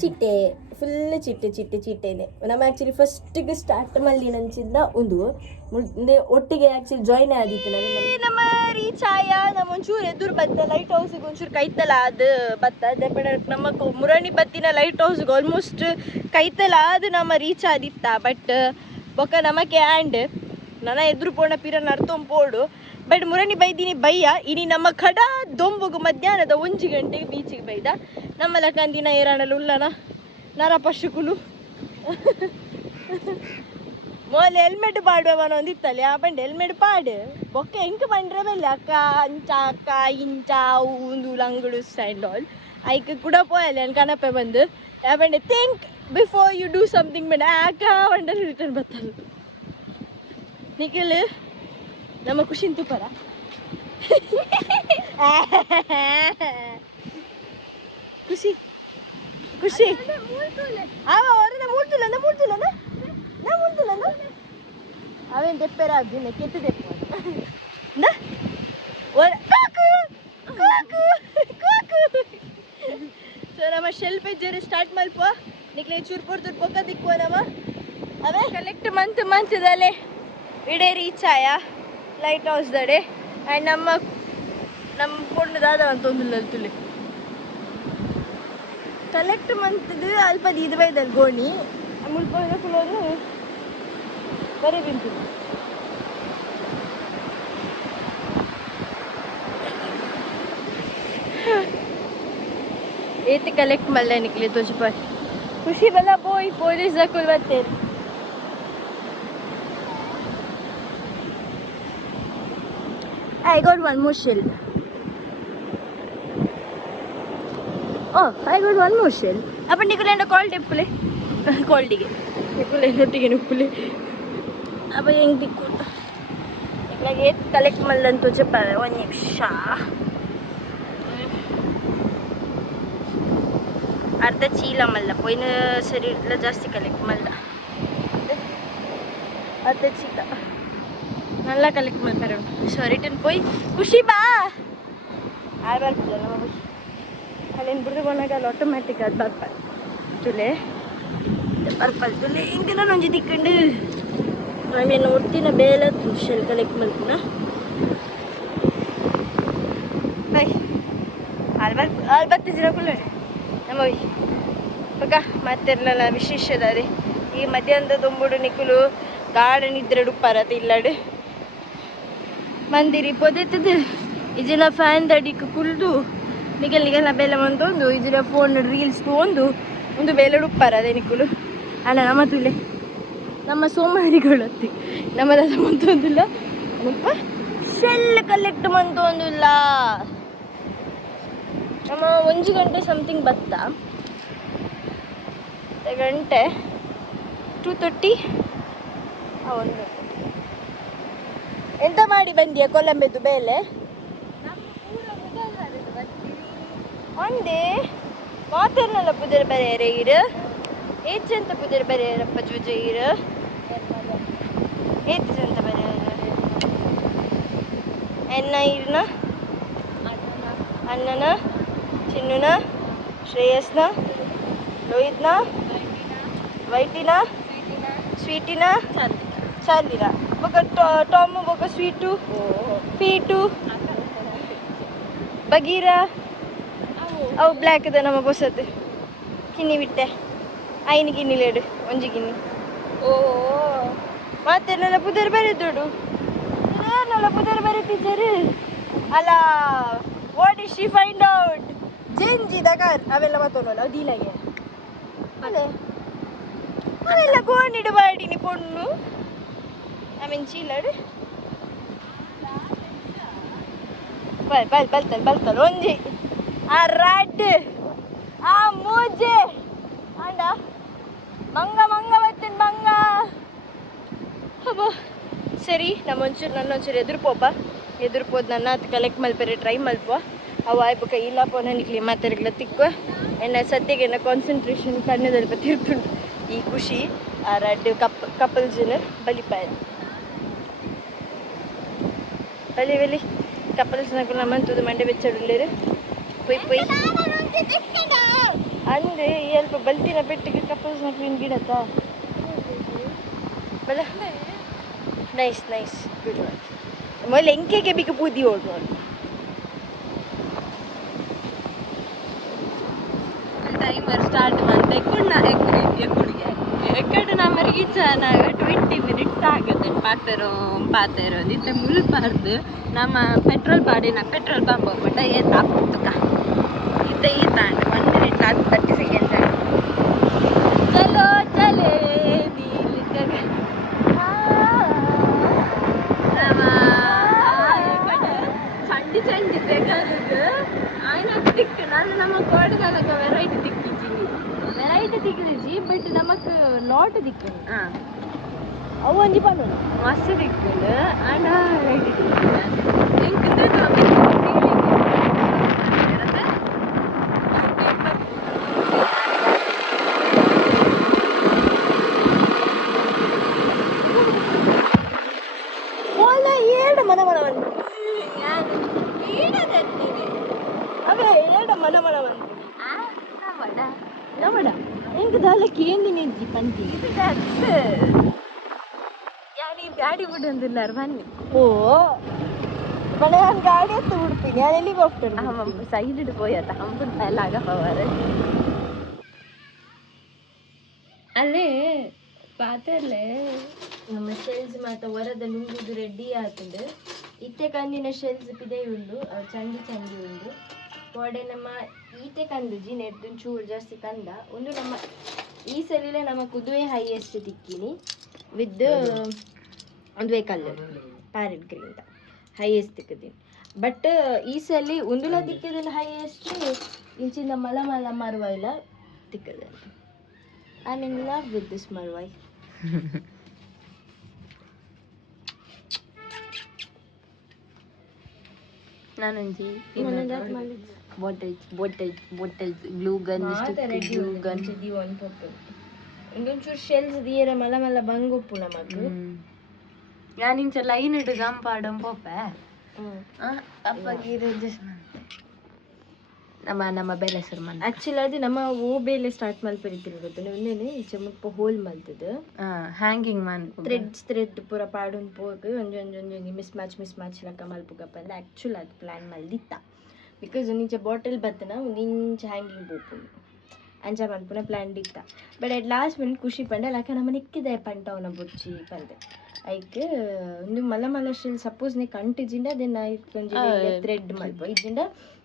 ಚಿಟ್ಟೆ ಫುಲ್ ಚಿಟ್ಟೆನೆ ನಮ್ಮ ಆ್ಯಕ್ಚುಲಿ ಫಸ್ಟಿಗೆ ಸ್ಟಾರ್ಟ್ ಮಲ್ಲಿ ನಂಚಿಂದ ಒಂದು ಮುಂದೆ ಒಟ್ಟಿಗೆ ಆ್ಯಕ್ಚುಲಿ ಜಾಯ್ನ್ ಆದಿತ್ತು ನಮ್ಮ ರೀಚ್ ಆಯ ನಮ್ಮ ಒಂಚೂರು ಎದುರು ಬತ್ತ ಲೈಟ್ ಹೌಸಿಗೆ ಒಂಚೂರು ಕೈತಲ ಅದು ಬತ್ತ ನಮ್ಮ ಮುರಣಿ ಬತ್ತಿನ ಲೈಟ್ ಹೌಸ್ಗೆ ಆಲ್ಮೋಸ್ಟ್ ಕೈತಲ ಅದು ನಮ್ಮ ರೀಚ್ ಆದಿತ್ತ ಬಟ್ ಬೊಕ್ಕ ನಮಗೆ ಆ್ಯಂಡ್ ನನ್ನ ಎದುರು ಪೋಣ ಪಿರನ್ ಅರ್ಥಂ ಪೋಡು ಬಟ್ ಮುರಣಿ ಬೈದಿನಿ ಬಯ್ಯ ಇನಿ ನಮ್ಮ ಕಡ ದೊಂಬುಗು ಮಧ್ಯಾಹ್ನದ 1 ಗಂಟೆಗೆ ಬೀಚಿಗೆ ಬೈದ ನಮ್ಮ ಲಕ್ಕಂದಿನ ಏರಾಣಲು ಉಲ್ಲನ ನರ ಪಶುಕುಲು ಮೋಲೆ ಹೆಲ್ಮೆಟ್ ಪಾಡುವವನ ಒಂದಿತ್ತಲ್ಲಿ ಆ ಬಂಡೆ ಹೆಲ್ಮೆಟ್ ಪಾಡು ಬೊಕ್ಕ ಹೆಂಗೆ ಬಂಡ್ರೆ ಬೆಲ್ಲ ಅಕ್ಕ ಇಂಚ ಊಂದು ಲಂಗುಡು ಸ್ಟ್ಯಾಂಡ್ ಆಲ್ ಐಕ್ ಕೂಡ ಪೋಯಲ್ಲ ನಾನು ಕನಪೆ ಬಂದು ಆ ಬಂಡೆ think before you do something ಬೇಡ ಆಕ ಬಂಡ ರಿಟರ್ನ್ ಬರ್ತಲ್ಲ ನಿಖಿಲ್ ನಮ್ಮ ಖುಷಿನ್ ತುಪ್ಪರ ಖುಷಿ ಖುಷಿ ಅವ ಹೊರನ ಮೂಡ್ತಿಲ್ಲ ಅವೇನು ತೆಪ್ಪೇರ ಅದಿನ ಕೆತ್ತು ತೆಪ್ಪ ಸೊ ನಮ್ಮ ಶೆಲ್ಫ್ ಜರಿ ಸ್ಟಾರ್ಟ್ ಮಲ್ಪ ನಿಕ್ಲೆ ಚೂರು ಪುರ್ದು ಪೊಕ್ಕ ದಿಕ್ಕುವ ನಮ್ಮ ಅವೇ ಕಲೆಕ್ಟ್ ಮಂತ್ದಲ್ಲೇ ಇಡೇ ರೀಚ್ ಆಯ ಲೈಟ್ ಹೌಸ್ ದಡೆ ಆ್ಯಂಡ್ ನಮ್ಮ ಪೊಣ್ಣು ದಾದ ಅಂತ ಒಂದಿಲ್ಲ ತುಳಿ ಕಲೆಕ್ಟ್ ಮಂತ್ದು ಅಲ್ಪ ಇದು ಬೈದಲ್ಲಿ ಗೋಣಿ ಮುಲ್ಪ ಕುಲೋನು ಬರೀ ಬಿಂತು ಏತಿ ಕಲೆಕ್ಟ್ ಮಲ್ಲ ನಿಕ್ಲಿ ತುಜಿ ಖುಷಿ ಬಲ್ಲ ಬೋಯ್ ಪೊಲೀಸ್ ಕುಲ್ ಬರ್ತೇನೆ I got one more shell. Oh, I got one more shell. Apa Nicola and a call tepule? Call diggy. Nicola and a ticket upule. Apa yang dikut? Nicola collect malan to Japan. One yipsha. Arda chila malla. Poina seri la jasti collect malla. Arda chila. Nalla collect ಮಾಡ್ತಾರೆ so return ಪೋಯ್ ಖುಷಿ ಬಾ ಬರ್ತಿಲ್ಲ ನಮ್ಮ ಖುಷಿ ಅಲ್ಲೇನು ಬಿಡ್ದು ಬಂದಾಗ ಅಲ್ಲಿ automatic ಅದು ಪರ್ಪಲ್ ತುಲೆ ಹಿಂಗೆಲ್ಲ ನೊಂಜಿ ತಿಕ್ಕೊಂಡು ನಾವೇನು ನೋಡ್ತೀನ ಬೇಲೆ ಶೆಲ್ ಕಲೆಕ್ಟ್ ಮಾಡ್ತೀನ ಬಾಯ್ ಅಲ್ಲಿ ಬರ್ತಿದ್ದೀರ ಕುಲ್ಲ ನಮ್ಮ ಬಗ ಮತ್ತೆಲ್ಲ ವಿಶೇಷದ ರೀ ಈ ಮಧ್ಯಾಹ್ನದ ದೊಂಬುಡು ನಿಕ್ಕಲು ಗಾರ್ಡನ್ ಇದ್ರೆ ಡುಪ್ಪಾರತ್ತೆ ಇಲ್ಲಾಡು ಮಂದಿರಿ ಪೊದೆತ್ತದು ಇಜಿನ ಫ್ಯಾನ್ ದಡಿಗೆ ಕುಲ್ದು ನಿಗಲ್ನಿಗೆಲ್ಲ ಬೆಲೆ ಬಂದೊಂದು ಇಜಿನ ಫೋನ್ ರೀಲ್ಸ್ ಒಂದು ಬೇಲೆ ಉಪ್ಪಾರ ಅದೇ ನಿಕ್ಕುಲು ಅಲ್ಲ ನಮ್ಮ ತುಲೆ ನಮ್ಮ ಸೋಮಾರಿಗಳತ್ತಿ ನಮ್ಮದೆಲ್ಲ ಮಂತೊಂದಿಲ್ಲ ಮುಪ್ಪ ಶೆಲ್ ಕಲೆಕ್ಟ್ ಮಂತೊಂದಿಲ್ಲ ನಮ್ಮ 1 ಗಂಟೆ ಸಮಥಿಂಗ್ ಬತ್ತ ಗಂಟೆ 2:30 ಒಂದು ಎಂತ ಮಾಡಿ ಬಂದಿಯಾ ಕೊಲ್ಲಂಬೆದು ಬೇಲೆ ಒಂದೇ ಮಾತೇನಲ್ಲ ಪುದರ್ ಬರೆಯರೆ ಇರು ಏಚಂತ ಪುದರ್ ಬರೆಯರಪ್ಪ ಜೂಜೆ ಇರು ಏಚಂತ ಬರೆಯರ ಎನ್ನ ಇರ್ನ ಅಣ್ಣನ ಚಿನ್ನುನ ಶ್ರೇಯಸ್ನ ಲೋಹಿತ್ನ ವೈಟಿನ ಸ್ವೀಟಿನ ಚಾರ್ಲಿನ ఒక టామ్ ఒక స్వీటు ఫీటు ಬಗೀರಾ ಅವು ಬ್ಲ್ಯಾಕ್ ಅದ ನಮ್ಮ ಬೊಸತ್ತು ಕಿನ್ನಿ ಬಿಟ್ಟೆ ಐನು ಕಿನ್ನಿಲೇಡು ಒಂಜಿ ಕಿನ್ನಿ ಓ ಮತ್ತೆಲ್ಲ ಪುದರ್ ಬರೀದೋಡು ಏನೆಲ್ಲ ಪುದರ್ ಬರೀತಿದ್ದಾರೆ ಅಲ್ಲ what is she find out ಜೇಂಜಿ ದಗಾರ್ ಅವೆಲ್ಲ ಮಾತಾಡೋಲ್ಲ ಅದೀಲಾಗೆ ಅಲ್ಲೇ ಅದೆಲ್ಲ ಗೋಣಿಡು ಮಾಡಿನಿ ಪೊಣ್ಣು ಚೀಲಡು ಬಲ್ತಲ್ ಒಂಜಿ ಆ ರಾಡ್ ಆ ಮೂಜೆ ಆಂಡ ಮಂಗ ಬರ್ತೇನೆ ಮಂಗ ಹಬ್ಬ ಸರಿ ನನ್ನೊಂಚೂರು ಎದುರುಪೋದು ನನ್ನ ಅದು ಕಲೆಕ್ಟ್ ಮಲ್ಪೇರೆ ಟ್ರೈ ಮಲ್ಪ ಅವು ಆಯ್ಪಕ್ಕ ಇಲ್ಲಪ್ಪ ನನಗೆ ಮಾತಾಡಲ್ಲ ತಿಕ್ಕು ಎನ್ನ ಸದ್ಯಗೆ ಎನ್ನ ಕಾನ್ಸಂಟ್ರೇಷನ್ ಕಣ್ಣದಲ್ಲಿ ತಿರ್ಪುಂಡು ಈ ಖುಷಿ ಆ ರಾಡ್ ಕಪಲ್ಸಿನ ಬಲಿಪಾಯ ಬಲಿ ಕಪಲ್ಸ್ ನಮ್ಮಂತದ್ದು ಮಂಡೆ ಬೆಚ್ಚಡುಳ್ಳೇರು ಪೊಯ್ ಅಂದ್ರೆ ಸ್ವಲ್ಪ ಬಲ್ತಿನ ಪೆಟ್ಟಿಗೆ ಕಪಲ್ಸ್ ಕ್ವೀನ್ ಗಿಡತ್ತ ಬಲ ನೈಸ್ ನೈಸ್ ಗುಡ್ ವರ್ಕ್ ಮೊದಲು ಎಂಕೆಗೆ ಬಿಗ ಬೂದಿ ಓಡು ಟೈಮರ್ ಸ್ಟಾರ್ಟ್ ಮಾಡ್ತಾ ಎಕ್ಕಡು ನಮ್ಮ ರೀಚ್ ಆದಾಗ 20 minutes ಆಗುತ್ತೆ ಪಾತೆರೋ ಇತ್ತೆ ಮುಲ್ಪಾರ್ದು ನಮ್ಮ ಪೆಟ್ರೋಲ್ ಪಂಪ್ ಹೋಗ್ಬಿಟ್ಟ ಏತ್ ಹಾಕ್ಬಿಡ್ತಕ್ಕ ಇತ್ತೆ ಈ ತಾಂಡು 1 minute 30 seconds ಚಲೋ ಚಲೇ ಚಂಡಿ ಚಂಡಿ ತೆಗದು ಆಯ್ನ ತಿಕ್ಕು ನಾನು ನಮ್ಮ ಕೋಡ್ಗಾಲಕ್ಕೆ ವೆರೈಟಿ ತಿಕ್ಕಿಜಿ ಬಟ್ ನಮಕ್ ಲಾಟ್ ದಿಕ್ಕು ಅವು ಒಂಜಿ ಪಂಡು ಮಸ್ತ್ ದಿಕ್ಕಲು ಆಂಡ ವೆರೈಟಿ ಏಡ ಮನ ಅವೇ ಏಡ ಮನ ನಮಡ ಎಂಕ ದಾಲಕ್ಕೆ ಏನು ನಿಜ್ಜಿ ಪಂಚಿ ಗಾಡಿ ಬಿಡೊಂದಿಲ್ಲ ಬನ್ನಿ ಓ ಮನೆ ನಾನು ಗಾಡಿ ಎತ್ತು ಬಿಡ್ತೀನಿ ನಾನು ಎಲ್ಲಿಗೆ ಹೋಗ್ತೇನೆ ಸೈಡ್ ಪೋಯತ್ತ ಹಂಪದ ಎಲ್ಲ ಆಗ ಪವರ್ ಅಲ್ಲೇ ಪಾತಲ್ಲೇ ನಮ್ಮ ಶೆಲ್ಸ್ ಮಾತ ಹೊರದ ನುಂಗುದು ರೆಡಿ ಆಗ್ತದೆ ಇತ್ತೆ ಕಂದಿನ ಶೆಲ್ಸ್ ಪಿದೆ ಉಂಡು ಚಂಡಿ ಉಂಡು ಕೋಡೆ ನಮ್ಮ ಈತೆ ಕಂದುಜಿ ನೆಡ್ದು ಚೂರು ಜಾಸ್ತಿ ಕಂದ ಒಂದು ನಮ್ಮ ಈ ಸಲಿಲೆ ನಮ್ಮ ಕುದುವೆ ಹೈಯೆಸ್ಟ್ ತಿಕ್ಕಿನಿ ವಿತ್ ಒಂದುವೆ ಕಲರ್ ಪ್ಯಾರೆಟ್ ಗ್ರೀನ್ ಹೈಯೆಸ್ಟ್ ತಿಕ್ಕದೀನಿ ಬಟ್ ಈ ಸಲ ಒಂದುಲ ತಿಕ್ಕದಿಲ್ಲ ಹೈಯೆಸ್ಟ್ ಇಂಚಿಂದ ಮಲ ಮರುವಾಯಿಲ ತಿಕ್ಕದ I am in love with this ಮರುವಾಯಿ ನಾನೊಂಜಿ bottles glue gun glue gun ಒಂದೊಂಚೂರು ಶೆಲ್ಸ್ ದಿಯರ ಮಲ ಬಂಗೊಪ್ಪು ನಮಕ್ ಯಾನಿಂಚ ಲೈನ್ ಇಡು ಗಂಪಾಡಂ ಪೋಪೆ ಅಪ್ಪಗೆ ನಮ್ಮ ಬೇಲೆ ಸರ್ ಮನೆ ಆಕ್ಚುಲಿ ಅದು ನಮ್ಮ ಓ ಬೇಲೆ ಸ್ಟಾರ್ಟ್ ಮಲ್ಪರಿತೀನಿ ಗೊತ್ತು ಒಂದೇನೆ ಈಚೆ ಮುಪ್ಪ ಹೋಲ್ ಮಲ್ತದು ಹ್ಯಾಂಗಿಂಗ್ ಮನ್ ಥ್ರೆಡ್ ಪೂರ ಪಾಡೊಂದು ಪೋಗು ಒಂಜೊಂಜೊಂಜೊಂಜಿ ಮಿಸ್ ಮ್ಯಾಚ್ ಲಕ್ಕ ಮಲ್ಪುಗಪ್ಪ ಅಂದ್ರೆ ಆ್ಯಕ್ಚುಲ್ ಅದು ಪ್ಲ್ಯಾನ್ ಮಲ್ದಿತ್ತ ಬಿಕಾಸ್ ಒಂದಿಂಚ ಬಾಟಲ್ ಬತ್ತನ ಒಂದು ಇಂಚ ಹ್ಯಾಂಗಿಂಗ್ ಪೋಪುಂಡು ಅಂಚ ಮಲ್ಪುನ ಪ್ಲ್ಯಾನ್ ಇತ್ತ ಬಟ್ ಅಟ್ ಲಾಸ್ಟ್ ಮಿನಿಟ್ ಖುಷಿ ಪಂಡೆ ಲಕ್ಕ ನಮ್ಮ ನಿಕ್ಕಿದೆ ಪಂಟ ಅವನ ಬೊಚ್ಚಿ ಪಂದೆ ಐಕ್ ಒಂದು ಮಲ ಶೆಲ್ ಸಪೋಸ್ ನೀ ಕಂಟಿಜಿಂಡ ದೆನ್ ಐ ಕೊಂಚ ಥ್ರೆಡ್ ಮಲ್ಪ ಇಜಿಂಡ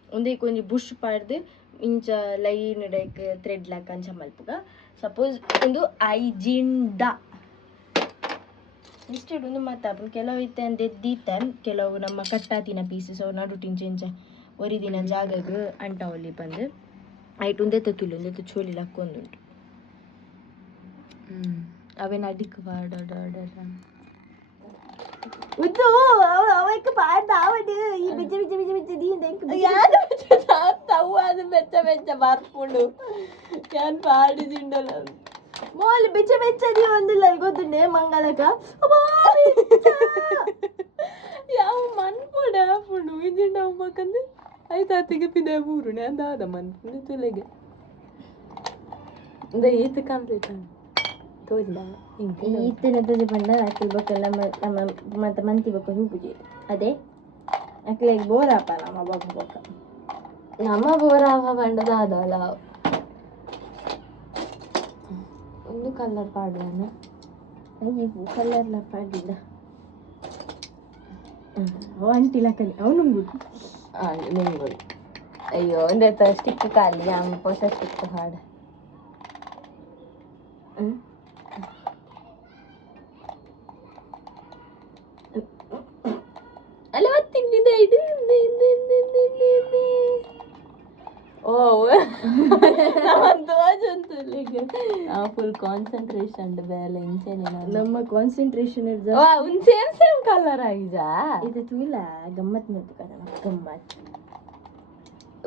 ಒಂದೇ ಕೊಂಚ ಬುಷ್ ಪಾಡ್ದು ಇಂಚ ಲೈನ್ ಇಡಕ್ ಥ್ರೆಡ್ ಲಾಕ ಅಂಚ ಮಲ್ಪುಗ ಸಪೋಸ್ ಒಂದು ಐಜಿಂಡ ಇನ್ಸ್ಟೆಡ್ ಒಂದು ಮಾತಾಪು ಕೆಲವು ಇತ್ತೆ ಅಂತ ಎದ್ದಿತ್ತೆ ಕೆಲವು ನಮ್ಮ ಕಟ್ಟಾತಿನ ಪೀಸಸ್ ಅವು ನಡುಟಿಂಚ ಇಂಚ ಒರಿದಿನ ಜಾಗಗ್ ಅಂಟ ಒಲಿ ಬಂದು ಐಟ್ ಒಂದೆತ್ತ ತುಳು ಒಂದೆತ್ತ ಚೋಲಿ ಲಕ್ಕೊಂದುಂಟು ಅವೇನು ಅಡಿಕ್ ಉದ್ದು ಅವಕ್ಕೆ ಪಾಡ್ದ ಅವಡು ಈ ಬಿಚ್ಚ ದೀಂದ ಯಾರು ತವ್ವ ಅದು ಬೆಚ್ಚ ಬರ್ಪುಂಡು ಯಾನ್ ಪಾಡಿದಿಂಡಲ್ಲ ಮೋಲ್ ಬೆಚ್ಚ ದೀ ಒಂದಿಲ್ಲ ಗೊತ್ತುಂಡೆ ಮಂಗಲಕ ಯಾವ ಮನ್ಪುಡ ಆಪುಂಡು ಇದಿಂಡ ಹೋಗ್ಬೇಕಂದ್ರೆ ಆಯ್ತು ಅತ್ತಿಗೆ ಪಿದೆ ಊರುಣೆ ಅಂದಾದ ಮನ್ಪುಂಡು ತುಲೆಗೆ ಈತ ಕಂಪ್ಲೀಟ್ ತೋಜಿದ ಈತಿನ ತೋಜಿ ಪಂಡ ಅಕ್ಕಲ್ ಬೊಕ್ಕಲ್ಲ ನಮ್ಮ ಮತ್ತೆ ಮಂತಿ ಬೊಕ್ಕ ಹೂಪುಜಿ ಅದೇ ಅಕ್ಕಲಿಗೆ ಬೋರಾಪ ನಮ್ಮ ಬೊಕ್ಕ ನಮ್ಮ ಬೋರಾಪ ಪಂಡದಾದಲ್ಲ ಒಂದು ಕಲರ್ ಪಾಡ್ದಾನೆ ಅಯ್ಯ ಕಲರ್ಲ ಪಾಡಿಲ್ಲ ಅವ ಅಂಟಿಲ್ಲ ಕಲಿ ಅವನು ನುಂಗುದು ಅಯ್ಯೋ ಒಂದೇ ಸ್ಟಿಕ್ ಖಾಲಿ ಆಮೇಲೆ ಹೊಸ ಸ್ಟಿಕ್ ಹಾಡು ಅಲ್ಲ ತಿಂದಿದ್ದ ಇಡು ಓ ಫುಲ್ ಕಾನ್ಸಂಟ್ರೇಷನ್ ಬೇಲೆ ಇಂಚೆನೆ ನಮ್ಮ ಕಾನ್ಸಂಟ್ರೇಷನ್ ಸೇಮ್ ಕಲರ್ ಆಯ್ಜಾ ಇದು ತೂಲ ಗಮ್ಮತ್ ಮತ್ತು ಕಣ ಗಮ್ಮತ್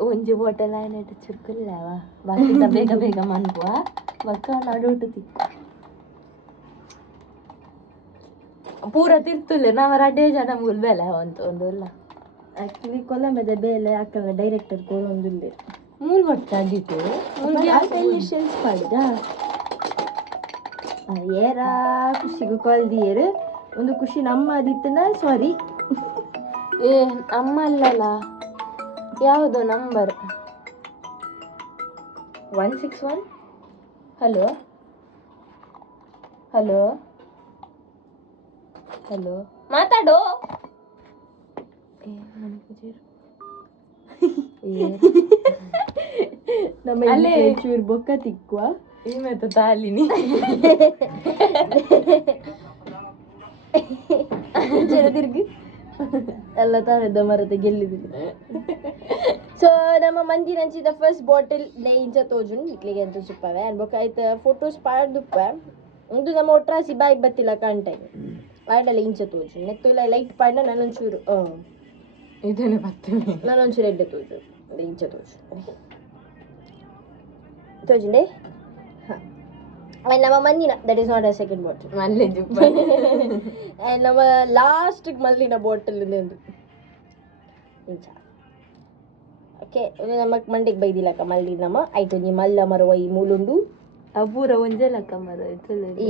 ಒಂಜಿ ಬಾಟಲ್ ಆಯ್ನ ಚುರ್ಕಲ್ಲವ ಬಾಕಿ ಬೇಗ ಮನ್ಪುವ ಬಕ್ಕ ನಡುಟು ತಿಕ್ಕ ಪೂರ ತಿರ್ತುಲೆ ನಾವು ರಡ್ಡೇ ಜನ ಮುಲ್ಬೇಲೆ ಅಂತ ಒಂದಿಲ್ಲ ಆ್ಯಕ್ಚುಲಿ ಕೊಲಂಬದ ಬೇಲೆ ಅಕ್ಕನ ಡೈರೆಕ್ಟರ್ ಕೊಡೊಂದಿಲ್ಲ ಮೂಲ್ ಬರ್ತದಿತ್ತು ಶೆಲ್ಸ್ ಮಾಡಿದ ಏರ ಖುಷಿಗೂ ಕೊಲ್ದಿಯರು ಒಂದು ಖುಷಿ ನಮ್ಮ ಆದಿತ್ತನ ಸಾರಿ ಏ ಅಮ್ಮ ಅಲ್ಲಲ್ಲ ಯಾವುದೋ ನಂಬರ್ 161 ಹಲೋ ಹಲೋ ಹಲೋ ಮಾತಾಡು ನಮ್ಮ ಚೂರು ಬೊಕ್ಕ ತಿಕ್ಕುವ ಇವತ್ತು ತಾಲಿನಿ ತಿರುಗಿ ಎಲ್ಲ ತಾನೆದ ಮರದ ಗೆಲ್ಲಿಬಿದ್ದು ಸೊ ನಮ್ಮ ಮಂದಿ ನಂಚಿದ ಫಸ್ಟ್ ಬಾಟಲ್ ನೇ ಇಂಚ ತೋಜುನ್ ಇಟ್ಲಿಗೆ ಅಂತ ಸುಪ್ಪವೆ ಅನ್ಬೇಕು ಆಯ್ತು ಫೋಟೋಸ್ ಪಾಡ್ದುಪ್ಪ ಇದು ನಮ್ಮ ಒಟ್ರಾಸಿ ಬಾಯಿಗೆ ಬತ್ತಿಲ್ಲ ಕಾಣ್ಟಾಗ ಆಡಲ್ಲ ಇಂಚ ತೋಜು ನೆತ್ತುಲ್ಲ ಲೈಟ್ ಪಾಡ್ನ ನಾನೊಂಚೂರು ಇದನ್ನೇ ಬರ್ತೇನೆ ನಾನೊಂಚೂರು ಎಡ್ಡೆ ತೋಜು ಇಂಚ ತೋಜು ತೋಜುಂಡೆ ಹಾಂ ಆ್ಯಂಡ್ ನಮ್ಮ ಮಂದಿನ that is not a second bottle ಮಲ್ಲೆ ಜುಪ್ಪ ಆ್ಯಂಡ್ ನಮ್ಮ ಲಾಸ್ಟಿಗೆ ಮಲ್ಲಿನ ಬಾಟಲ್ ಒಂದು ಇಂಚ ಓಕೆ ನಮ್ಮ ಮಂಡಿಗೆ ಬೈದಿಲ್ಲಕ್ಕ ಮಲ್ಲಿ ನಮ್ಮ ಆಯ್ತು ನೀ ಮಲ್ಲ ಮರವ ಈ ಮೂಲುಂಡು ಅಪೂರ ಒಂಜಲಕ್ಕ ಮರ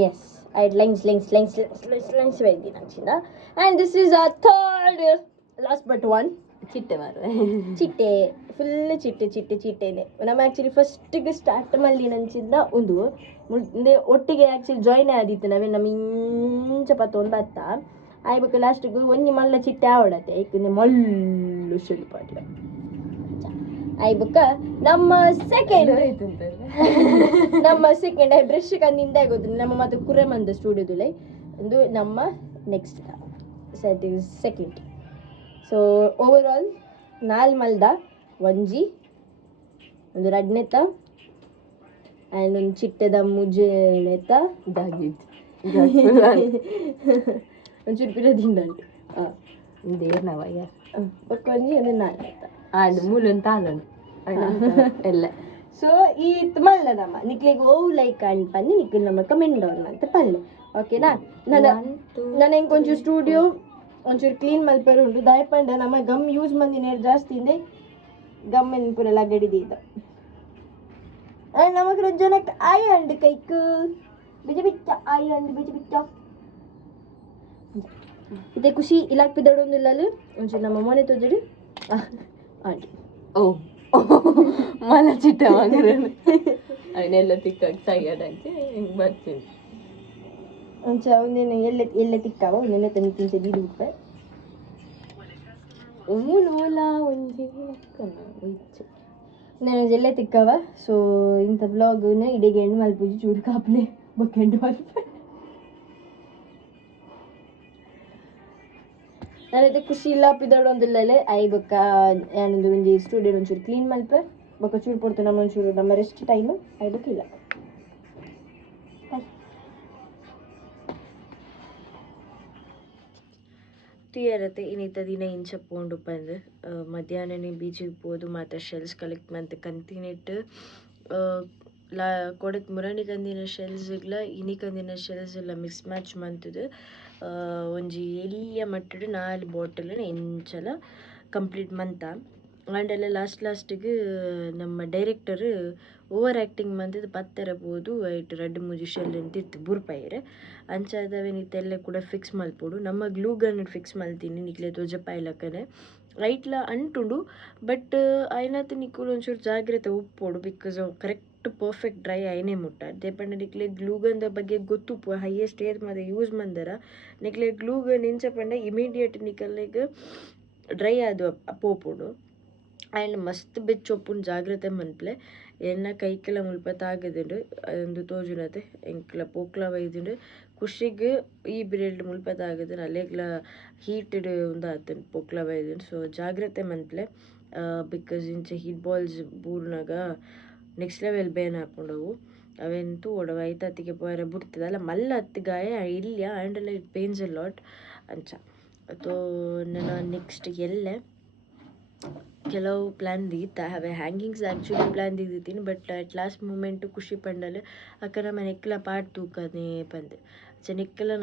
ಎಸ್ ಆಯ್ತು ಲೈನ್ಸ್ ಬೈದಿ ನಂಚಿಂದ and this is a third last but one ಚಿಟ್ಟೆ ಮರ ಚಿಟ್ಟೆ ಫುಲ್ ಚಿಟ್ಟೆನೆ ನಮ್ಮ ಆ್ಯಕ್ಚುಲಿ ಫಸ್ಟಿಗೆ ಸ್ಟಾರ್ಟ್ ಮಲ್ಲಿ ನಂಚಿಂದ ಒಂದು ಮುಂದೆ ಒಟ್ಟಿಗೆ ಆ್ಯಕ್ಚುಲಿ ಜಾಯ್ನ್ ಆದಿತ್ತು ನಾವೇ ನಮ್ಮ ಇಂಚ ಪತ್ತ ಒಂದು ಬತ್ತ ಆಯ್ಬೇಕು ಲಾಸ್ಟಿಗೆ ಒಂಜಿ ಮಲ್ಲ ಚಿಟ್ಟೆ ಆವಡತ್ತೆ ಐಕಂದ್ರೆ ಮಲ್ಲು ಶೆಲ್ಪಾಟ್ಲ ಆಯ್ಬಕ್ಕ ನಮ್ಮ ಸೆಕೆಂಡ್ ಬ್ರಷ್ ಕಂದಿಂದ ಆಗೋದು ನಮ್ಮ ಮತ್ತೆ ಕುರೆ ಮಂದ ಸ್ಟುಡಿಯೋದಲ್ಲಿ ಒಂದು ನಮ್ಮ next second so over all 4 ಮಲ್ದ ಒಂಜಿ ಒಂದು ರಡ್ನೆತ ಆ್ಯಂಡ್ ಒಂದು ಚಿಟ್ಟೆದ ಮುಜೆನೆತ ಇದಾಗಿತ್ತು ಒಂಚೂರು ಪಿರದಿಂದ ದೇರ್ನವಯ್ಯ ಒಂಜಿ ಒಂದು 4 ಆಂಡ್ ಮೂಲನ್ ತಾಲನ್ ಎಲ್ಲ ಸೊ ಈ ಮಲ್ಲ ನಮ್ಮ ನಿಕ್ಲಿಗೆ ಓವ್ ಲೈಕ್ ಅಂಡ್ ಪನ್ನಿ ನಿಕ್ಲಿ ನಮ್ಮ ಕಮೆಂಟ್ ಅವ್ರನ್ನ ಅಂತ ಪಲ್ಲೆ ಓಕೆನಾ ನಾನು ಹೆಂಗೆ ಒಂಚೂರು ಸ್ಟುಡಿಯೋ ಒಂಚೂರು ಕ್ಲೀನ್ ಮಲ್ಪರು ಉಂಟು ದಯಪಂಡ ನಮ್ಮ ಗಮ್ ಯೂಸ್ ಮಂದಿ ನೇರು ಜಾಸ್ತಿ ಇಂದೆ ಗಮ್ ಏನು ಪೂರೆಲ್ಲ ಗಡಿದಿದ್ದ ನಮಗೆ ಜನಕ್ಕೆ ಆಯ್ ಅಂಡ್ ಕೈಕು ಬಿಚ್ಚ ಆಯ್ ಅಂಡ್ ಬಿಚ್ಚ ಇದೇ ಖುಷಿ ಇಲಾಕ್ ಪಿದಾಡೊಂದಿಲ್ಲ ಅಲ್ಲಿ ಒಂಚೂರು ನಮ್ಮ ಮನೆ ತೋಜಡಿ ಆಂಟಿ ಓ ಮಲ ಚಿಟ್ಟ ಮಗರ ಅವನ್ನೆಲ್ಲ ತಿಕ್ಕಾಗ ಸಾಯ್ಯಾಡಂತೆ ಹಿಂಗೆ ಬರ್ತೀನಿ ಒಂಚ ಒಂದೇನು ಎಲ್ಲೆ ತಿಕ್ಕಾವ ಒಂದೇನೆ ತಂದು ತಿಂಚೆ ರೂಪಾಯಿ ಮೂಲ ಒಂಜಿ ನಾನು ಎಲ್ಲೆ ತಿಕ್ಕವ ಸೊ ಇಂಥ ಬ್ಲಾಗ್ನ ಇಡೀಗೆ ಹೆಣ್ಣು ಮಲ್ಪೂಜಿ ಚೂರು ಕಾಪ್ಲೆ ಬಕ್ಕೆಂಡು ಮಲ್ಪೆ ನಾನೈತೆ ಖುಷಿ ಇಲ್ಲ ಪಿದಾಡೊಂದಿಲ್ಲಲೆ ಐ ಬೊಕ್ಕ ಏನೊಂದು ಒಂಜಿ ಸ್ಟುಡಿಯೋ ಒಂಚೂರು ಕ್ಲೀನ್ ಮಲ್ಪೆ ಬೊಕ್ಕ ಚೂರು ಪಡ್ತು ನಮ್ಮ ಒಂಚೂರು ನಮ್ಮ ರೆಸ್ಟ್ ಟೈಮ್ ಐ ಬೊಕ್ಕಿಲ್ಲ ತೀಯರತ್ತೆ ಇನ್ನಿತ್ತ ದಿನ ಇಂಚ ಪೋಂಡು ಬಂದು ಮಧ್ಯಾಹ್ನನೇ ಬೀಚಿಗೆ ಹೋದು ಮತ್ತು ಶೆಲ್ಸ್ ಕಲೆಕ್ಟ್ ಮಂತ್ ಕಂತಿನಿಟ್ಟು ಕೊಡಕ್ಕೆ ಮುರಣಿ ಕಂದಿನ ಶೆಲ್ಸ್ ಇಲ್ಲ ಇನಿ ಕಂದಿನ ಶೆಲ್ಸ್ ಇಲ್ಲ ಮಿಕ್ಸ್ ಮ್ಯಾಚ್ ಮಂತದ್ದು ಒಂಜಿ ಎಲ್ಲಿಯ ಮಟ್ಟದ 4 ಬಾಟಲ್ ಎಂಚಲ ಕಂಪ್ಲೀಟ್ ಮಂತ ಆಂಡೆಲ್ಲ ಲಾಸ್ಟಿಗೆ ನಮ್ಮ ಡೈರೆಕ್ಟರ್ ಓವರ್ ಆ್ಯಕ್ಟಿಂಗ್ ಮಂತದ್ದು ಪತ್ತರ ಬೋದು ಐಟ್ 2-3 ಶೆಲ್ ಅಂತಿತ್ತು ಬುರ್ಪಾಯಿರೆ ಅಂಚಾದವೆನಿತ್ತೆಲ್ಲ ಕೂಡ ಫಿಕ್ಸ್ ಮಲ್ಪೋಡು ನಮ್ಮ ಗ್ಲೂ ಗನ್ ಫಿಕ್ಸ್ ಮಲ್ತೀನಿ ನಿಕ್ಲೆ ತೋಜಪಾಯ್ಲಕ್ಕನೆ ಐಟ್ಲ ಅಂಟುಂಡು ಬಟ್ ಐನಾತ ನಿಕ್ಕುಲು ಒಂಚೂರು ಜಾಗ್ರತೆ ಉಪ್ಪೋಡು ಬಿಕಾಸ್ ಕರೆಕ್ಟ್ ಪರ್ಫೆಕ್ಟ್ ಡ್ರೈ ಐನೇ ಮುಟ್ಟ ದೇಪಂಡ ನಿಕ್ಲೆ ಗ್ಲೂಗನ್ದ ಬಗ್ಗೆ ಗೊತ್ತುಪ್ಪು ಹೈಯೆಸ್ಟ್ ಏರ್ ಮತ್ತೆ ಯೂಸ್ ಮಂದರ ನಿಕ್ಲೆ ಗ್ಲೂಗನ್ ಇಂಚ ಪಂಡ ಇಮಿಡಿಯೇಟ್ ನಿಕಲ್ಲೆಗ್ ಡ್ರೈ ಆದು ಪೋಪುಡು ಆ್ಯಂಡ್ ಮಸ್ತ್ ಬೆಚ್ಚೊಪ್ಪುನ್ ಜಾಗ್ರತೆ ಮನ್ಪ್ಲೆ ಎನ್ನ ಕೈಕೆಲ್ಲ ಮುಲ್ಪ ತಾಗದುಂಡು ಅದೊಂದು ತೋಜುನತೆ ಎಂಕ್ಲ ಪೋಕ್ಲ ವೈದುಂಡು ಖುಷಿಗೆ ಈ ಬಿರೆಲ್ಡ್ ಮುಲ್ಪ ತಾಗದುಂಡು ಅಲ್ಲೆಗ್ಲ ಹೀಟೆಡ್ ಒಂದು ಆತುಂಡು ಪೋಕ್ಲ ವೈದುಂಡು ಸೊ ಜಾಗ್ರತೆ ಮನ್ಪ್ಲೆ ಬಿಕಾಸ್ ಇಂಚ ಹೀಟ್ ಬಾಲ್ಸ್ ಬೂರ್ನಾಗ ನೆಕ್ಸ್ಟ್ ಲೆವೆಲ್ ಬೇನ್ ಹಾಕೊಂಡವು ಅವೆಂತೂ ಒಡವ ಐತತ್ತಿಗೆ ಪೋಯರ ಬಿಡ್ತದಲ್ಲ ಮಲ್ಲ ಹತ್ತಿಗಾಯ ಇಲ್ಲ and it pains a lot ಅಂಚ ಅಥವಾ ನಾನು ನೆಕ್ಸ್ಟ್ ಎಲ್ಲೆ ಕೆಲವು ಪ್ಲ್ಯಾನ್ ದೀತ ಅವೆ ಹ್ಯಾಂಗಿಂಗ್ಸ್ ಆ್ಯಕ್ಚುಲಿ ಪ್ಲ್ಯಾನ್ ದಿದ್ದೀನಿ ಬಟ್ ಅಟ್ ಲಾಸ್ಟ್ ಮೂಮೆಂಟು ಖುಷಿ ಪಂಡಲು ಅಕ್ಕ ನಮ್ಮ ನೆಕ್ಲ ಪಾಡ್ ತೂಕನೇ ಪಂದೆ ನೆಕ್ಕೆಲ್ಲ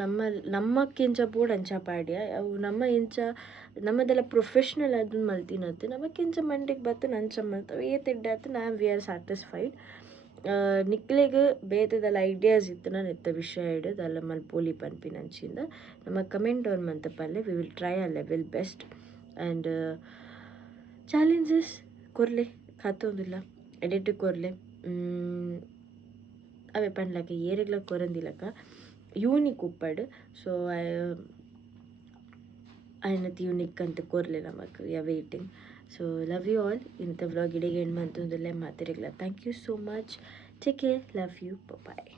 ನಮ್ಮಕ್ಕಿಂಚ ಪೂಡ ಅಂಚ ಪಾಡ್ಯ ಅವು ನಮ್ಮದೆಲ್ಲ ಪ್ರೊಫೆಷ್ನಲ್ ಅದನ್ನ ಮಲ್ತಿನತ್ತು ನಮಕ್ಕಿಂಚ ಮಂಡಿಗೆ ಬತ್ತು ನಂಚ ಮಲ್ತವೆ ಏತೆಡ್ಡಾತು ವಿ ಆರ್ ಸ್ಯಾಟಿಸ್ಫೈಡ್. ನಿಕ್ಲೆಗ್ ಬೇತೆದಲ್ಲ ಐಡಿಯಾಸ್ ಇತ್ತು ನಾನು ಎತ್ತ ವಿಷಯ ಹಿಡಿದು ಅಲ್ಲ ಮಲ್ಪೋಲಿ ಪನ್ಪಿನಂಚಿಂದ ನಮ್ಮ ಕಮೆಂಟ್ ಅವ್ರು ಮಂತ ಪಲ್ಲೆ we will try a level best and challenges ಕೊರ್ಲೆ ಖಾತೊಂದಿಲ್ಲ ಎಡಿಟ್ ಕೊರ್ಲೆ ಅವೇ ಪಂಡ್ಲಕ್ಕ ಏರೆಗ್ಲ ಕೊರಂದಿಲ್ಲಕ್ಕ ಯೂನಿಕ್ ಉಪ್ಪಡ್ ಸೊ ಆಯ್ನತ್ ಯೂನಿಕ್ ಅಂತ ಕೊರ್ಲೆ ನಮಕ್ we are waiting. So love you all. ಇಂಥ ವ್ಲಾಗ್ ಇಡೆಗೆ ಎಂಡ್ ಮಂತೊಂದುಲ್ಲೆ ಮಾತಿರಗ್ಲ. Thank you so much. Take care. Love you. Bye.